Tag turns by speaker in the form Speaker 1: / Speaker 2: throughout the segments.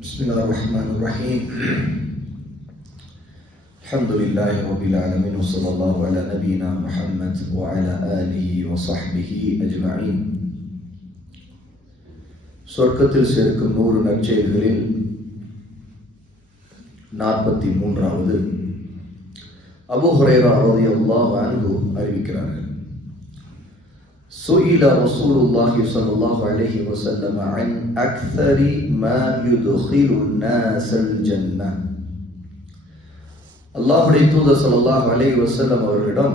Speaker 1: بسم الله الرحمن الرحيم الحمد لله رب العالمين وصلى الله على نبينا محمد وعلى آله وصحبه أجمعين சொர்க்கத்தில் சேர்க்கும் நூறு நற்செயல்களில் நாற்பத்தி மூன்றாவது அபு ஹுரேரா ரலியல்லாஹு அன்ஹு அறிவிக்கிறார்கள் سئل رسول الله صلى الله عليه وسلم عن أكثر ما يدخل الناس الجنة அல்லாஹுடைய தூதர் ஸல்லல்லாஹு அலைஹி வஸல்லம் அவர்களிடம்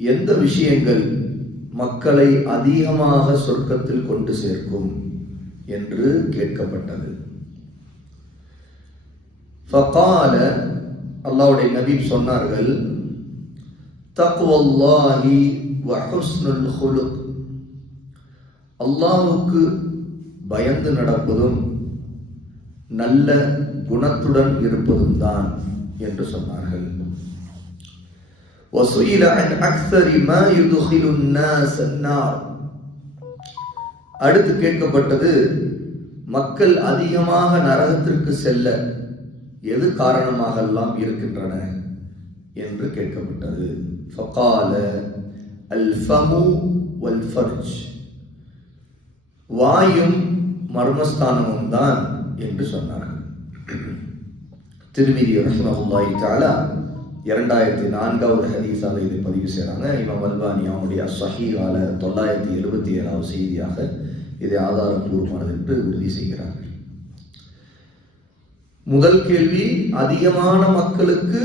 Speaker 1: எந்த விஷயங்கள் மக்களை அதிகமாக சொர்க்கத்தில் கொண்டு சேர்க்கும் என்று கேட்கப்பட்டது ஃபகால அல்லாஹ்வுடைய நபி சொன்னார்கள் தக்வல்லாஹி வ ஹுஸ்னுல் ஹுலுக் அல்லாஹ்வுக்கு பயந்து நடப்பதும் நல்ல குணத்துடன் இருப்பதும் தான் என்று சொன்னார்கள் وسئل عن أكثر ما يدخل الناس النار அடுத்து கேட்கப்பட்டது மக்கள் அதிகமாக நரகத்திற்கு செல்ல எது காரணமாக எல்லாம் இருக்கின்றன என்று கேட்கப்பட்டது. ஃபகால அல்ஃபமு வல் ஃபர்ஜ் வாயும் மர்மஸ்தானமும் தான் என்று சொன்னார்கள். திருமிதி ரஹ்மஹுல்லாஹி தஆலா இரண்டாயிரத்தி நான்காவது ஹதீஸாக இதை பதிவு செய்கிறாங்க இமாம் அல்பானி அவனுடைய சஹீகால தொள்ளாயிரத்தி எழுபத்தி ஏழாவது செய்தியாக இதை ஆதாரப்பூர்வமானது என்று உறுதி செய்கிறார்கள். முதல் கேள்வி அதிகமான மக்களுக்கு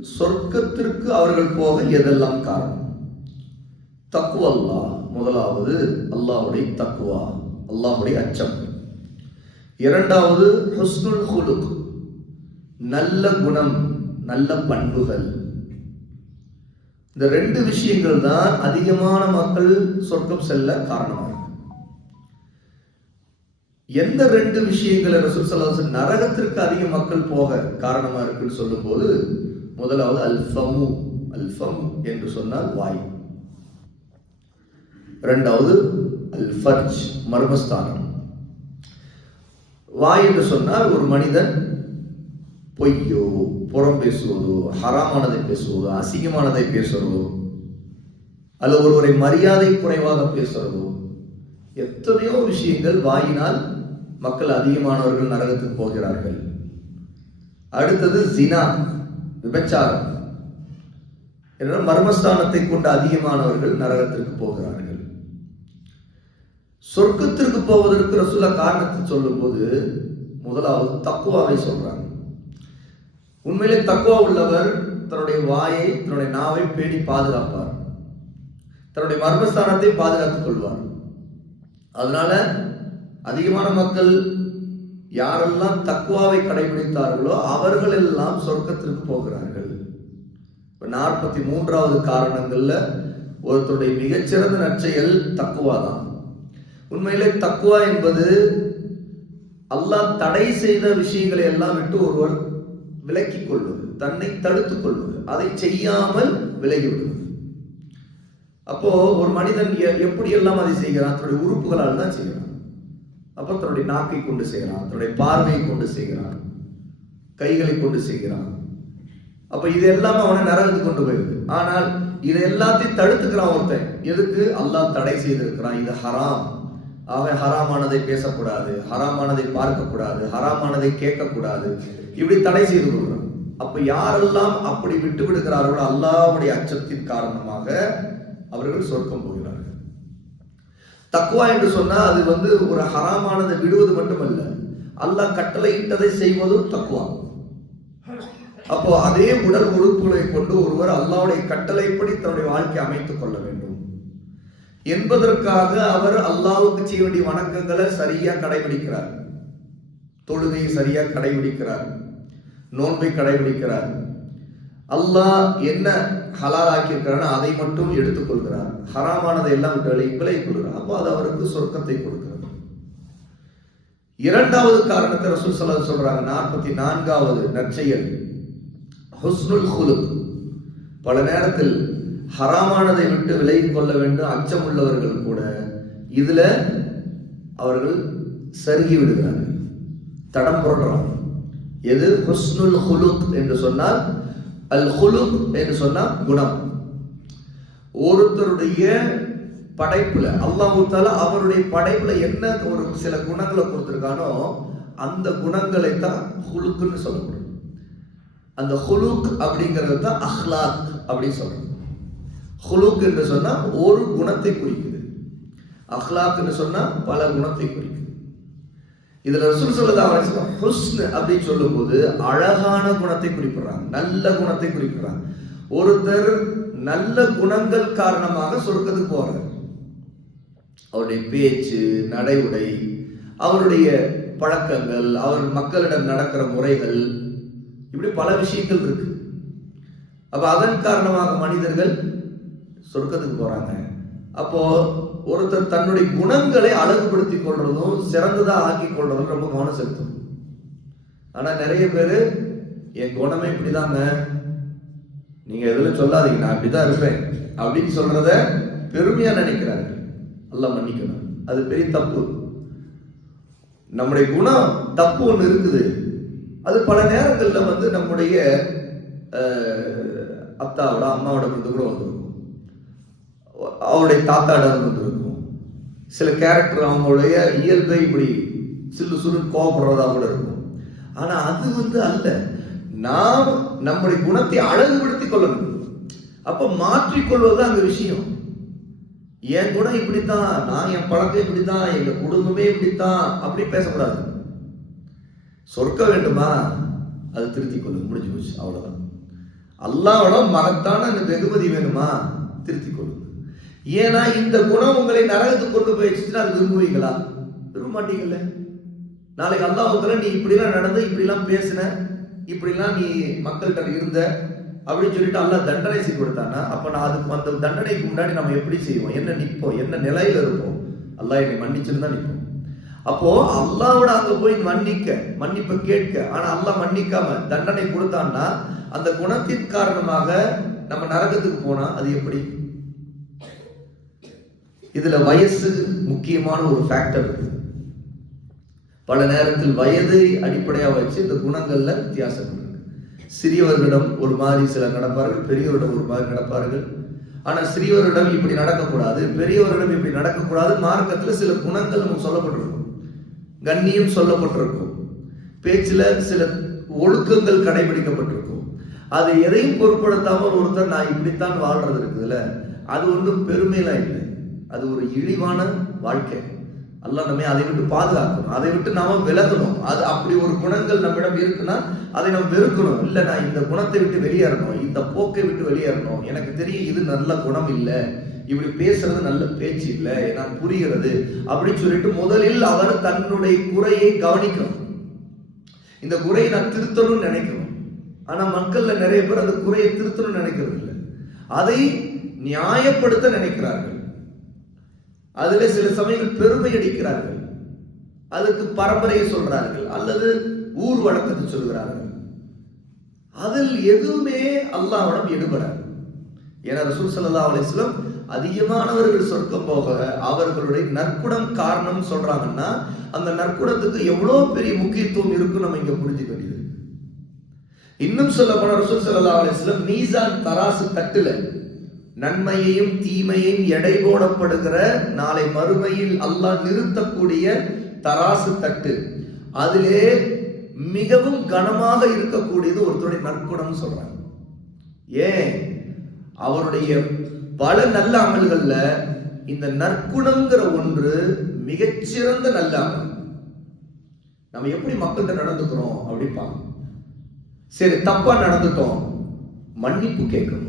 Speaker 1: சொர்க்கத்திற்கு அவர்கள் போக எதெல்லாம் காரணம்? தக்குவல்லா. முதலாவது அல்லாவுடைய தக்குவா. அல்லாவுடைய அச்சம். இரண்டாவது ஹுஸ்னுல் ஹுலுக். நல்ல குணம் நல்ல பண்புகள். இந்த ரெண்டு விஷயங்கள் தான் அதிகமான மக்கள் சொர்க்கம் செல்ல காரணமாக எந்த ரெண்டு விஷயங்களை ரசூல் சல்லாஹ் நரகத்திற்கு அதிக மக்கள் போக காரணமா இருக்குன்னு சொல்லும்போது முதலாவது அல்ஃபமு அல்ஃபம் என்று சொன்னால் வாய். இரண்டாவது அல்ஃபர்ஜ் மர்மஸ்தானம். வாய் என்று சொன்னால் ஒரு மனிதன் பொய்யோ புறம் பேசுவதோ ஹராமானதை பேசுவதோ அசிங்கமானதை பேசுவதோ அல்லது ஒருவரை மரியாதை குறைவாக பேசுறதோ எத்தனையோ விஷயங்கள் வாயினால் மக்கள் அதிகமானவர்கள் நரகத்துக்கு போகிறார்கள். அடுத்தது ஜினா. விபச்சாரம். என்ற மர்மஸ்தானத்தை கொண்ட அதிகமானவர்கள் நரகத்திற்கு போகிறார்கள். சொர்க்கத்திற்கு போவதற்கு ரசூலா காரணத்தை சொல்லும் போது முதலாவது தக்குவாவை சொல்றாங்க. உண்மையிலே தக்குவா உள்ளவர் தன்னுடைய வாயை தன்னுடைய நாவை பேடி பாதுகாப்பார். தன்னுடைய மர்மஸ்தானத்தை பாதுகாத்துக் கொள்வார். அதனால அதிகமான மக்கள் யாரெல்லாம் தக்குவாவை கடைபிடித்தார்களோ அவர்கள் எல்லாம் சொர்க்கத்திற்கு போகிறார்கள். இப்போ நாற்பத்தி மூன்றாவது காரணங்களில் ஒருத்தருடைய மிகச்சிறந்த நற்செயல் தக்குவா தான் உண்மையிலே தக்குவா என்பது அல்லாஹ் தடை செய்த விஷயங்களை எல்லாம் விட்டு ஒருவர் விலக்கிக் கொள்வது தன்னை தடுத்துக் கொள்வது அதை செய்யாமல் விலகிவிடுவது அப்போ ஒரு மனிதன் எப்படி எல்லாம் அதை செய்கிறான்? தன்னுடைய உறுப்புகளால் தான் செய்கிறான். அப்போ தன்னுடைய நாக்கை கொண்டு செய்கிறான் தன்னுடைய பார்வையை கொண்டு செய்கிறான் கைகளை கொண்டு செய்கிறான். அப்ப இது எல்லாமே அவனை நரகத்துக்கு கொண்டு போயிடுது. ஆனால் இதை எல்லாத்தையும் தடுத்துக்கிறான் ஒருத்தன். எதுக்கு? அல்லாஹ் தடை செய்திருக்கிறான். இது ஹராம். அவன் ஹராமானதை பேசக்கூடாது ஹராமானதை பார்க்கக்கூடாது ஹராமானதை கேட்கக்கூடாது. இப்படி தடை செய்து கொள்கிறான். அப்ப யாரெல்லாம் அப்படி விட்டு விடுகிறார்களோ அல்லாவுடைய அச்சத்தின் காரணமாக அவர்கள் சொர்க்கம் போகிறார்கள். தக்குவா என்று சொன்னால் அது வந்து ஒரு ஹராமானதை விடுவது மட்டுமல்ல. அல்லாஹ் கட்டளையிட்டதை செய்வதும் தக்குவா அப்போ அதே உடல் உறுப்புகளை கொண்டு ஒருவர் அல்லாவுடைய கட்டளைப்படி தன்னுடைய வாழ்க்கை அமைத்துக் கொள்ள வேண்டும். என்பதற்காக அவர் அல்லாவுக்கு செய்ய வேண்டிய வணக்கங்களை சரியா கடைபிடிக்கிறார். தொழுகையை சரியா கடைபிடிக்கிறார். நோன்பை கடைபிடிக்கிறார். அல்லாஹ் என்ன ஹலால் ஆக்கியிருக்கிறார் அதை மட்டும் எடுத்துக்கொள்கிறார். ஹராமானதை எல்லாம் விட்டு விலை கொள்கிறார் அப்போ அது அவருக்கு சொர்க்கத்தை கொடுக்கிறது. இரண்டாவது காரணத்தை ரசூல் சல்லா சொல்றாங்க. நாற்பத்தி நான்காவது நற்செயல். ஹுஸ்னுல் ஹுலுக். பல நேரத்தில் ஹராமானதை விட்டு விலகி கொள்ள வேண்டும் அச்சம் உள்ளவர்கள் கூட இதுல அவர்கள் சருகி விடுகிறார்கள். தடம் புரட்டுறாங்க எது? ஹுஸ்னுல் ஹுலுக் என்று சொன்னால் அல் ஹுலுக் என்று சொன்னால் குணம். ஒருத்தருடைய படைப்புல அல்லாஹு தாலா அவருடைய படைப்புல என்ன ஒரு சில குணங்களை கொடுத்துருக்கானோ அந்த குணங்களை தான் ஹுலுக்குன்னு சொல்லப்படும். அந்த ஹுலுக் அப்படிங்கிறது தான் அஹ்லாக் அப்படின்னு சொல்றோம் ஹுலுக் என்று சொன்னால் ஒரு குணத்தை குறிக்குது. அஹ்லாக்னு சொன்னால் பல குணத்தை குறிக்குது. இதுல ரசூல் சொல்லதா ஹுஸ்ன் அப்படின்னு சொல்லும்போது அழகான குணத்தை குறிப்பிடுறாங்க நல்ல குணத்தை குறிப்பிடுறாங்க. ஒருத்தர் நல்ல குணங்கள் காரணமாக சொர்க்கத்துக்கு போறார். அவருடைய பேச்சு நடை உடை அவருடைய பழக்கங்கள் அவர் மக்களிடம் நடக்கிற முறைகள் இப்படி பல விஷயங்கள் இருக்கு. அப்ப அதன் காரணமாக மனிதர்கள் சொர்க்கத்துக்கு போறாங்க. அப்போ ஒருத்தர் தன்னுடைய குணங்களை அழகுபடுத்திக் கொள்றதும் சிறந்ததா ஆக்கி கொள்றதும் ரொம்ப கவனம் செலுத்தும். ஆனா நிறைய பேர் என் குணமே இப்படிதாங்க. நீங்க எதுவும் சொல்லாதீங்க. நான் இப்படிதான் இருப்பேன். அப்படின்னு சொல்றத பெருமையா நினைக்கிறார்கள். அல்ல மன்னிக்கணும். அது பெரிய தப்பு. நம்முடைய குணம் தப்பு ஒன்று இருக்குது. அது பல நேரங்களில் வந்து நம்முடைய அத்தாவோட அம்மாவோட இருந்து கூட வந்துடும் அவருடைய தாத்தாட இருந்திருக்கும். சில கேரக்டர் அவங்களுடைய இயல்பை இப்படி சில்லு சுருன்னு கோவப்படுறதா கூட இருக்கும். ஆனால் அது வந்து அல்ல. நாம் நம்முடைய குணத்தை அழகுபடுத்திக் கொள்ளணும் அப்போ மாற்றிக்கொள்வது அந்த விஷயம். என் குணம் இப்படித்தான் நான் என் பழக்கம் இப்படித்தான் எங்கள் குடும்பமே இப்படித்தான் அப்படி பேசக்கூடாது. சொர்க்க வேண்டுமா? அது திருத்திக் கொள்ளு முடிஞ்சு போச்சு. அவ்வளோதான் அல்லாவோட மகத்தான அந்த வெகுமதி வேணுமா? திருத்திக் கொள்ளுங்க. ஏன்னா இந்த குணம் உங்களை நரகத்துக்கு கொண்டு போயிடுச்சுன்னா அது விரும்புவீங்களா? விரும்ப மாட்டீங்கல்ல? நாளைக்கு அல்லாஹத்துல நீ இப்படிலாம் நடந்து இப்படிலாம் பேசின இப்படிலாம் நீ மக்கள்கிட்ட இருந்த அப்படின்னு சொல்லிட்டு அல்லாஹ் தண்டனை செய்து கொடுத்தானா அப்போ நான் அதுக்கு அந்த தண்டனைக்கு முன்னாடி நம்ம எப்படி செய்வோம்? என்ன நிற்போம்? என்ன நிலையில இருப்போம்? அல்லாஹ் என்னை மன்னிச்சிருந்தா நிற்போம். அப்போ அல்லாவோட அங்க போய் மன்னிக்க மன்னிப்பை கேட்க ஆனா அல்லாஹ் மன்னிக்காம தண்டனை கொடுத்தான்னா அந்த குணத்தின் காரணமாக நம்ம நரகத்துக்கு போனா அது எப்படி? இதுல வயசு முக்கியமான ஒரு ஃபேக்டர் பல நேரத்தில் வயதை அடிப்படையாக வச்சு இந்த குணங்கள்ல வித்தியாசம் இருக்கு. சிறியவர்களிடம் ஒரு மாதிரி சில நடப்பார்கள் பெரியவரிடம் ஒரு மாதிரி நடப்பார்கள். ஆனா சிறியவரிடம் இப்படி நடக்கக்கூடாது பெரியவரிடம் இப்படி நடக்கக்கூடாது மார்க்கத்துல சில குணங்கள் நமக்கு சொல்லப்பட்டிருக்கும். கண்ணியம் சொல்லப்பட்டிருக்கும். பேச்சுல சில ஒழுக்கங்கள் கடைபிடிக்கப்பட்டிருக்கும். அது எதையும் பொருட்படுத்தாமல் ஒருத்தர் நான் இப்படித்தான் வாழ்றது இருக்குதுல்ல அது ஒன்றும் பெருமையெல்லாம் இல்லை. அது ஒரு இழிவான வாழ்க்கை. அல்ல நம்மை அதை விட்டு பாதுகாக்கணும். அதை விட்டு நாம விலகணும். அது அப்படி ஒரு குணங்கள் நம்மிடம் இருக்குன்னா அதை நம்ம வெறுக்கணும். இல்ல நான் இந்த குணத்தை விட்டு வெளியேறணும். இந்த போக்கை விட்டு வெளியேறணும். எனக்கு தெரியும் இது நல்ல குணம் இல்லை. இப்படி பேசுறது நல்ல பேச்சு இல்லை. நான் புரிகிறது. அப்படின்னு சொல்லிட்டு முதலில் அவர் தன்னுடைய குறையை கவனிக்கணும். இந்த குறையை நான் திருத்தணும்னு நினைக்கணும். ஆனா மக்கள்ல நிறைய பேர் அந்த குறையை திருத்தணும்னு நினைக்கிறது இல்லை. அதை நியாயப்படுத்த நினைக்கிறார்கள். அதுல சில சமயங்கள் பெருமை அடிக்கிறார்கள். அதுக்கு பரம்பரையை சொல்றார்கள். அல்லது ஊர் வழக்கத்தை சொல்கிறார்கள். அதில் எதுவுமே அல்லாவிடம் எடுபடாது. ஏன்னா ரசூல் ஸல்லல்லாஹு அதிகமானவர்கள் சொர்க்கம் போக அவர்களுடைய நற்குணம் காரணம் சொல்றாங்கன்னா அந்த நற்குணத்துக்கு எவ்வளவு பெரிய முக்கியத்துவம் இருக்கு நம்ம இங்க புரிஞ்சுக்க வேண்டியது இன்னும் சொல்ல போன ரசூல் சல்லா அலிஸ்லம் மீசான் தராசு தட்டுல நன்மையையும் தீமையையும் எடை போடப்படுகிற நாளை மறுமையில் அல்லாஹ் நிறுத்தக்கூடிய தராசு தட்டு. அதிலே மிகவும் கனமாக இருக்கக்கூடியது ஒருத்தருடைய நற்குணம் சொல்றாங்க. ஏன்? அவருடைய பல நல்ல அமல்கள்ல இந்த நற்குணங்கிற ஒன்று மிகச்சிறந்த நல்ல அமல். நம்ம எப்படி மக்கள்கிட்ட நடந்துக்கிறோம் அப்படின்னு சரி தப்பா நடந்துட்டோம். மன்னிப்பு கேட்கணும்.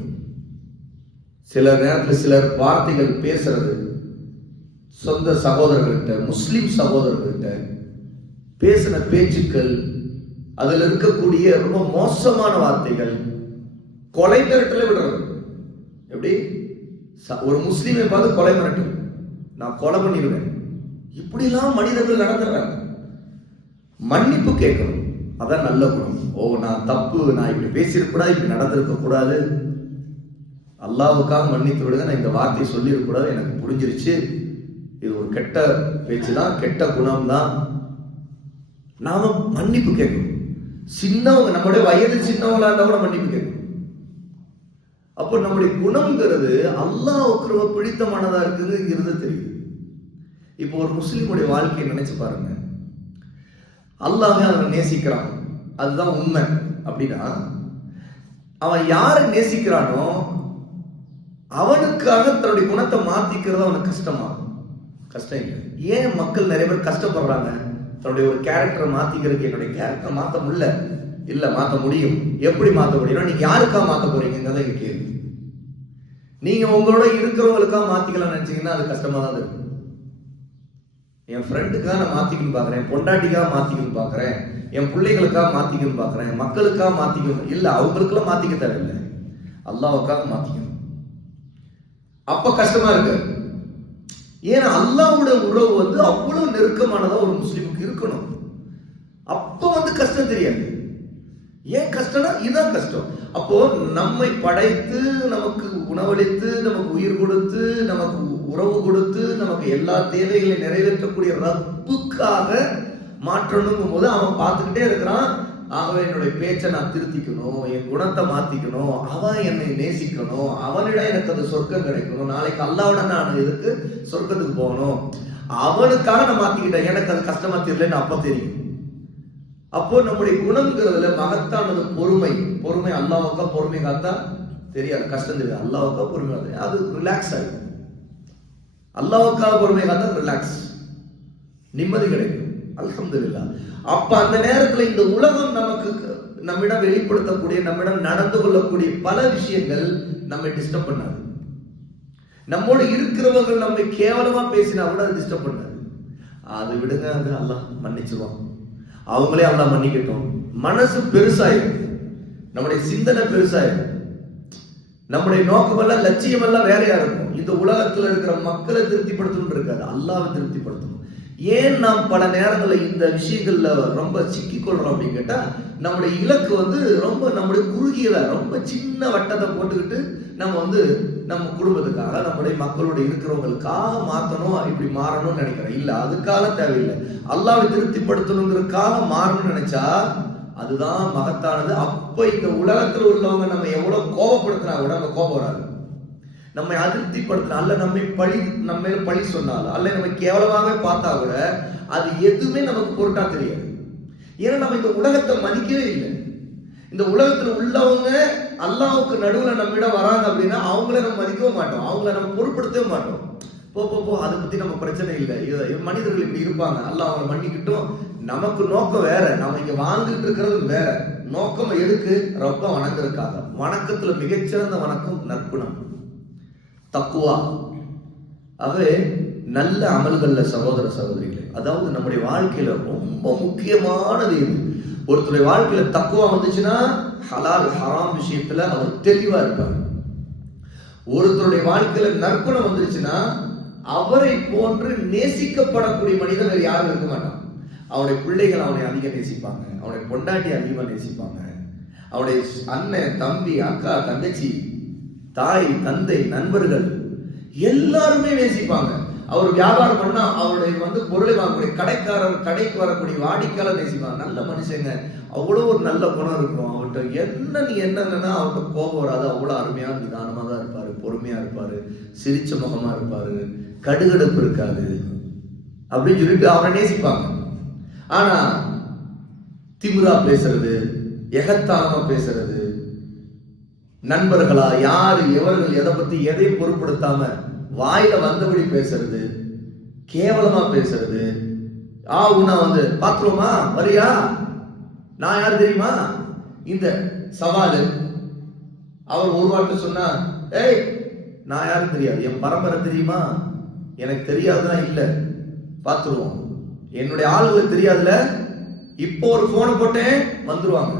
Speaker 1: சில நேரத்தில் சிலர் வார்த்தைகள் பேசுறது சொந்த சகோதரர்கள்ட்ட முஸ்லீம் சகோதரர்கள்ட்ட பேசின பேச்சுக்கள் அதில் இருக்கக்கூடிய ரொம்ப மோசமான வார்த்தைகள் கொலை மிரட்டல விடுறது. எப்படி? ச- ஒரு முஸ்லீமை பார்த்து கொலை மிரட்டு நான் கொலை பண்ணிடுவேன். இப்படிலாம் மனிதர்கள் நடந்துடுறாங்க. மன்னிப்பு கேட்கணும். அதான் நல்ல குணம். ஓ நான் தப்பு நான் இப்படி பேசியிருக்கூடாது இப்படி நடந்திருக்க கூடாது அல்லாவுக்காக மன்னித்து விடுங்க நான் இந்த வார்த்தையை சொல்லிடக்கூடாது. எனக்கு புரிஞ்சிருச்சு. இது ஒரு கெட்ட பேச்சு தான் கெட்ட குணம் தான் நாம மன்னிப்பு கேட்கணும். சின்னவங்க நம்முடைய வயது சின்னவங்களா இருந்தா கூட மன்னிப்பு கேட்கணும். அப்போ நம்முடைய குணம்ங்கிறது அல்லாவுக்கு ரொம்ப பிடித்தமானதா இருக்குதுங்கிறது தெரியுது. இப்போ ஒரு முஸ்லீமுடைய வாழ்க்கையை நினைச்சு பாருங்க. அல்லாஹ் அவன் நேசிக்கிறான். அதுதான் உண்மை. அப்படின்னா அவன் யாரை நேசிக்கிறானோ அவனுக்காக தன்னுடைய குணத்தை மாத்திக்கிறது அவனுக்கு கஷ்டமா? கஷ்டம் இல்லை. ஏன் மக்கள் நிறைய பேர் கஷ்டப்படுறாங்க? தன்னுடைய ஒரு கேரக்டரை மாத்திக்கிறதுக்கு என்னுடைய கேரக்டரை மாற்ற முடியல. இல்லை மாற்ற முடியும். எப்படி மாற்ற முடியும் நீங்க யாருக்கா மாற்ற போறீங்கிறத இங்க கேள்வி நீங்க உங்களோட இருக்கிறவங்களுக்கா மாத்திக்கலாம் நினைச்சீங்கன்னா அது கஷ்டமா தான் இருக்கும் என் ஃப்ரெண்டுக்காக நான் மாத்திக்கணும் பாக்குறேன் பொண்டாட்டிக்காக மாத்திக்கணும் பாக்குறேன் என் பிள்ளைகளுக்காக மாத்திக்கணும் பாக்குறேன் மக்களுக்காக மாத்திக்கணும். இல்ல அவங்களுக்கெல்லாம் மாத்திக்க தேவையில்லை. அல்லாவுக்காக மாத்திக்கணும். அப்ப கஷ்டமா இருக்கு. ஏன்னா அல்லாவோட உறவு வந்து அவ்வளவு நெருக்கமானதா ஒரு முஸ்லீமுக்கு இருக்கணும். அப்ப வந்து கஷ்டம் தெரியாது. ஏன் கஷ்டம்னா இதுதான் கஷ்டம். அப்போ நம்மை படைத்து நமக்கு உணவளித்து நமக்கு உயிர் கொடுத்து நமக்கு உறவு கொடுத்து நமக்கு எல்லா தேவைகளை நிறைவேற்றக்கூடிய ரப்புக்காக மாற்றணுங்கும் போது அவன் பார்த்துக்கிட்டே இருக்கிறான். ஆகவே என்னுடைய பேச்சை நான் திருத்திக்கணும் என் குணத்தை மாத்திக்கணும் அவன் என்னை நேசிக்கணும் அவனிடம் எனக்கு அந்த சொர்க்கம் கிடைக்கணும் நாளைக்கு அல்லாவோட நான் இதுக்கு சொர்க்கத்துக்கு போகணும்? அவனுக்காக நான் மாத்திக்கிட்டேன். எனக்கு அது கஷ்டமா தெரியலன்னு அப்ப தெரியும். அப்போ நம்முடைய குணங்கிறதுல மகத்தானது பொறுமை. பொறுமை அல்லாவுக்கா பொறுமை காத்தா தெரியாது. கஷ்டம் தெரியாது. அல்லாவுக்கா பொறுமை காத்தா அது ரிலாக்ஸ் ஆகும் அல்லாவுக்காக பொறுமை காத்தா ரிலாக்ஸ் நிம்மதி கிடைக்கும். அலமதுல்லா அப்ப அந்த நேரத்துல இந்த உலகம் நமக்கு நம்மிடம் வெளிப்படுத்தக்கூடிய நம்மிடம் நடந்து கொள்ளக்கூடிய பல விஷயங்கள் நம்மை டிஸ்டர்ப் பண்ணாது. நம்மோடு இருக்கிறவர்கள் நம்மை கேவலமா பேசினா கூட அது டிஸ்டர்ப் பண்ணாது. அது விடுங்க அது அல்லாஹ் மன்னிச்சிருவான். அவங்களே அல்லாஹ் மன்னிக்கட்டும். மனசு பெருசாயிருக்கு. நம்முடைய சிந்தனை பெருசாயிருக்கு. நம்முடைய நோக்கமெல்லாம் லட்சியம் எல்லாம் வேறையா இருக்கும். இந்த உலகத்துல இருக்கிற மக்களை திருப்திப்படுத்தணும் இருக்காது. அல்லாவை திருப்திப்படுத்தணும். ஏன் நாம் பல நேரங்களில் இந்த விஷயங்களில் ரொம்ப சிக்கிக்கொள்கிறோம் அப்படின்னு கேட்டால் நம்முடைய இலக்கு வந்து ரொம்ப நம்முடைய குறுகியதா ரொம்ப சின்ன வட்டத்தை போட்டுக்கிட்டு நம்ம வந்து நம்ம குடும்பத்துக்காக நம்முடைய மக்களோட இருக்கிறவங்களுக்காக மாற்றணும் இப்படி மாறணும்னு நினைக்கிறோம். இல்லை அதுக்காக தேவையில்லை. அல்லாவை திருப்திப்படுத்தணுங்கிறதுக்காக மாறணும்னு நினைச்சா அதுதான் மகத்தானது. அப்போ இந்த உலகத்தில் உள்ளவங்க நம்ம எவ்வளோ கோபப்படுத்தினா கூட நம்ம கோபம் வராது. நம்மை அதிருப்திப்படுத்தின அல்ல நம்மை பழி நம்ம மேல பழி சொன்னாலும் அல்ல நம்ம கேவலமாகவே பார்த்தா கூட அது எதுவுமே நமக்கு பொருட்டா தெரியாது. ஏன்னா நம்ம இந்த உலகத்தை மதிக்கவே இல்லை. இந்த உலகத்துல உள்ளவங்க அல்லாவுக்கு நடுவுல நம்மிடம் வராங்க அப்படின்னா அவங்கள நம்ம மதிக்கவே மாட்டோம். அவங்கள நம்ம பொருட்படுத்தவே மாட்டோம். போ போ போ அதை பத்தி நம்ம பிரச்சனை இல்லை. இது மனிதர்கள் இப்படி இருப்பாங்க. அல்லாஹ் அவங்க மன்னிக்கிட்டும். நமக்கு நோக்கம் வேற. நம்ம இங்க வாழ்ந்துட்டு இருக்கிறது வேற. நோக்கம் எதுக்கு ரொம்ப வணங்குறதுக்காக. வணக்கத்துல மிகச்சிறந்த வணக்கம் நற்குணம். தக்குவா? ஆகவே நல்ல அமல்களில் சகோதர சகோதரிகளே அதாவது நம்முடைய வாழ்க்கையில ரொம்ப முக்கியமானது இது. ஒருத்தருடைய வாழ்க்கையில தக்குவா வந்துச்சுன்னா ஹலால் ஹராம் விஷயத்துல அவர் தெளிவா இருப்பார். ஒருத்தருடைய வாழ்க்கையில நற்குணம் வந்துருச்சுன்னா அவரை போன்று நேசிக்கப்படக்கூடிய மனிதன் வேறு யாரும் இருக்க மாட்டான் அவனுடைய பிள்ளைகள் அவனை அதிகம் நேசிப்பாங்க. அவனுடைய பொண்டாட்டி அதிகமாக நேசிப்பாங்க. அவனுடைய அண்ணன் தம்பி அக்கா தங்கச்சி தாய் தந்தை நண்பர்கள் எல்லாருமே நேசிப்பாங்க. அவர் வியாபாரம் பண்ணா அவருடைய வந்து பொருளை வாங்கக்கூடிய கடைக்காரர் கடைக்கு வரக்கூடிய வாடிக்கையாளர் நேசிப்பாங்க. நல்ல மனுஷங்க. அவ்வளோ ஒரு நல்ல குணம் இருக்கும். அவர்கிட்ட என்ன நீ என்னன்னா அவர்கிட்ட கோபம் வராது. அவ்வளோ அருமையாக நிதானமாக தான் இருப்பாரு. பொறுமையா இருப்பாரு. சிரிச்ச முகமா இருப்பாரு. கடுகடுப்பு இருக்காது. அப்படின்னு சொல்லிட்டு அவரை நேசிப்பாங்க. ஆனா திமுறா பேசுறது எகத்தானமா பேசுறது நண்பர்களா யாரு எவர்கள் எதை பத்தி எதையும் பொருட்படுத்தாம வாயில வந்தபடி பேசுறது கேவலமா பேசுறது. ஆ உன்னா வந்து பாத்துருவோமா வரியா? நான் யார் தெரியுமா? இந்த சவாலு. அவர் ஒரு வார்த்தை சொன்னா ஏய் நான் யாரும் தெரியாது. என் பரம்பரை தெரியுமா? எனக்கு தெரியாதுதான் இல்ல. பாத்துருவோம் என்னுடைய ஆளுங்களுக்கு தெரியாதுல? இப்போ ஒரு ஃபோனை போட்டேன் வந்துருவாங்க.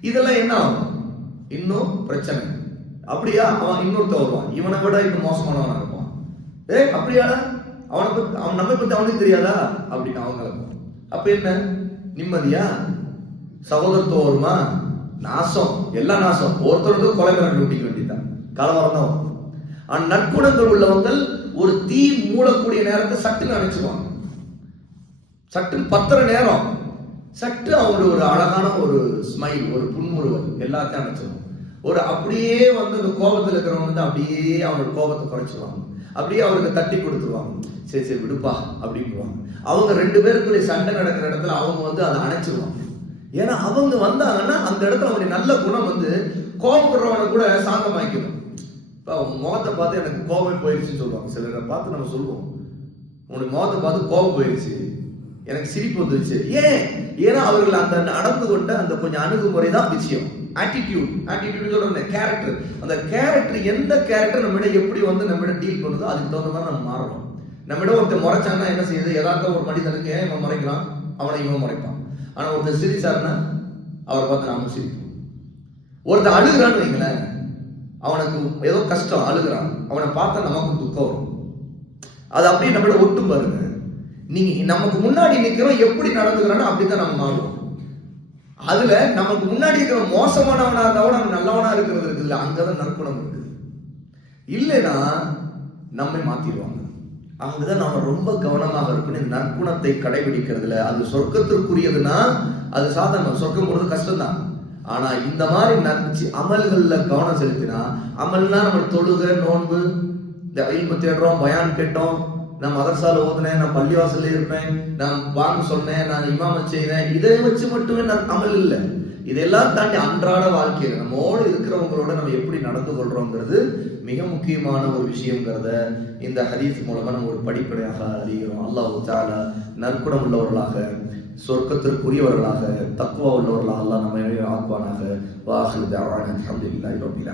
Speaker 1: இதெல்லாம் என்ன ஆகும்? இன்னும் பிரச்சனை. அப்படியா? அவன் இன்னொருத்த வருவான். இவனை விட இன்னும் மோசமானவனா இருப்பான். ஏ அப்படியா? அவனுக்கு அவன் நம்ம பத்தி அவனுக்கு தெரியாதா? அப்படின்னு அவங்க அப்ப என்ன? நிம்மதியா? சகோதரத்துவம் வருமா நாசம். எல்லாம் நாசம். ஒருத்தருக்கும் கொலை மிரட்டல் விட்டிக்க வேண்டியதான் கலவரம் தான் வரும். ஆனா நற்குணங்கள் உள்ளவங்கள் ஒரு தீ மூடக்கூடிய நேரத்தை சட்டுன்னு அணைச்சிருவாங்க. சட்டுன்னு பத்துற நேரம். சட்டு அவங்க ஒரு அழகான ஒரு ஸ்மைல் ஒரு புன்முறுவல் எல்லாத்தையும் அணைச்சிருவாங்க. ஒரு அப்படியே வந்து அந்த கோபத்தில் இருக்கிறவங்க வந்து அப்படியே அவனோட கோபத்தை குறைச்சிருவாங்க. அப்படியே அவருக்கு தட்டி கொடுத்துருவாங்க. சரி சரி விடுப்பா அப்படின்னுவாங்க. அவங்க ரெண்டு பேருக்குரிய சண்டை நடக்கிற இடத்துல அவங்க வந்து அதை அணைச்சிருவாங்க. ஏன்னா அவங்க வந்தாங்கன்னா அந்த இடத்துல அவனுடைய நல்ல குணம் வந்து கோபப்படுறவனை கூட சாந்தமாக்கிடும். இப்போ அவங்க முகத்தை பார்த்து எனக்கு கோபம் போயிடுச்சுன்னு சொல்லுவாங்க. சிலரை பார்த்து நம்ம சொல்லுவோம். உன்னுடைய முகத்தை பார்த்து கோபம் போயிடுச்சு. எனக்கு சிரிப்பு வந்துருச்சு. ஏன்? ஏன்னா அவர்கள் அந்த நடந்து கொண்ட அந்த கொஞ்சம் அணுகுமுறை தான் விஷயம் ஆட்டிடியூட் ஆட்டிடியூட் சொல்ற கேரக்டர் அந்த கேரக்டர் எந்த கேரக்டர் நம்மிடம் எப்படி வந்து நம்மிடம் டீல் பண்ணுதோ அதுக்கு தகுந்த மாதிரி நம்ம மாறணும். நம்மிடம் ஒருத்தர் முறைச்சான்னா என்ன செய்யுது? ஏதாவது ஒரு மனிதனுக்கு ஏன் இவன் முறைக்கிறான்? அவனை இவன் முறைப்பான். ஆனால் ஒருத்தர் சிரிச்சாருன்னா அவரை பார்த்து நாம சிரிப்போம். ஒருத்தர் அழுகிறான்னு வைங்களேன் அவனுக்கு ஏதோ கஷ்டம் அழுகிறான். அவனை பார்த்தா நமக்கு துக்கம் வரும். அது அப்படியே நம்மள ஒட்டும் பாருங்க. நீங்க நமக்கு முன்னாடி நிற்கிறோம் எப்படி நடந்துக்கிறானோ அப்படித்தான் நம்ம மாறுவோம். அதுல நமக்கு முன்னாடி இருக்கிற மோசமானவனா இருந்தா கூட நம்ம நல்லவனா இருக்கிறது இருக்குல்ல அங்கதான் நற்குணம் இருக்கு இல்லைன்னா நம்மை மாத்திடுவாங்க. ஆகவேதான் நாம ரொம்ப கவனமாக இருக்கணும். இந்த நற்குணத்தை கடைபிடிக்கிறதுல அது சொர்க்கத்திற்குரியதுன்னா அது சாதாரணம். சொர்க்கம் போறது கஷ்டம்தான். ஆனா இந்த மாதிரி நற்சி அமல்கள்ல கவனம் செலுத்தினா அமல்னா நம்ம தொழுக நோன்பு இந்த ஐல்ம தேடுறோம் பயான் கேட்டோம் நான் மதரசால ஓதுனேன் நான் பள்ளிவாசல்ல இருப்பேன் நான் வாங்க சொன்னேன் நான் இமாம செய்தேன் இதை வச்சு மட்டுமே நான் அமல் இல்லை. இதெல்லாம் தாண்டி அன்றாட வாழ்க்கையில நம்மோடு இருக்கிறவங்களோட நம்ம எப்படி நடந்து கொள்றோங்கிறது மிக முக்கியமான ஒரு விஷயங்கிறத இந்த ஹதீஸ் மூலமா நம்ம ஒரு படிப்படையாக அறிகிறோம். அல்லாஹ் தாலா நற்குணம் உள்ளவர்களாக சொர்க்கத்திற்குரியவர்களாக தக்குவா உள்ளவர்களாக அல்லாஹ் நம்ம ஆக்குவானாக. வாஹு தாவான அல்ஹம்துலில்லாஹி ரப்பில்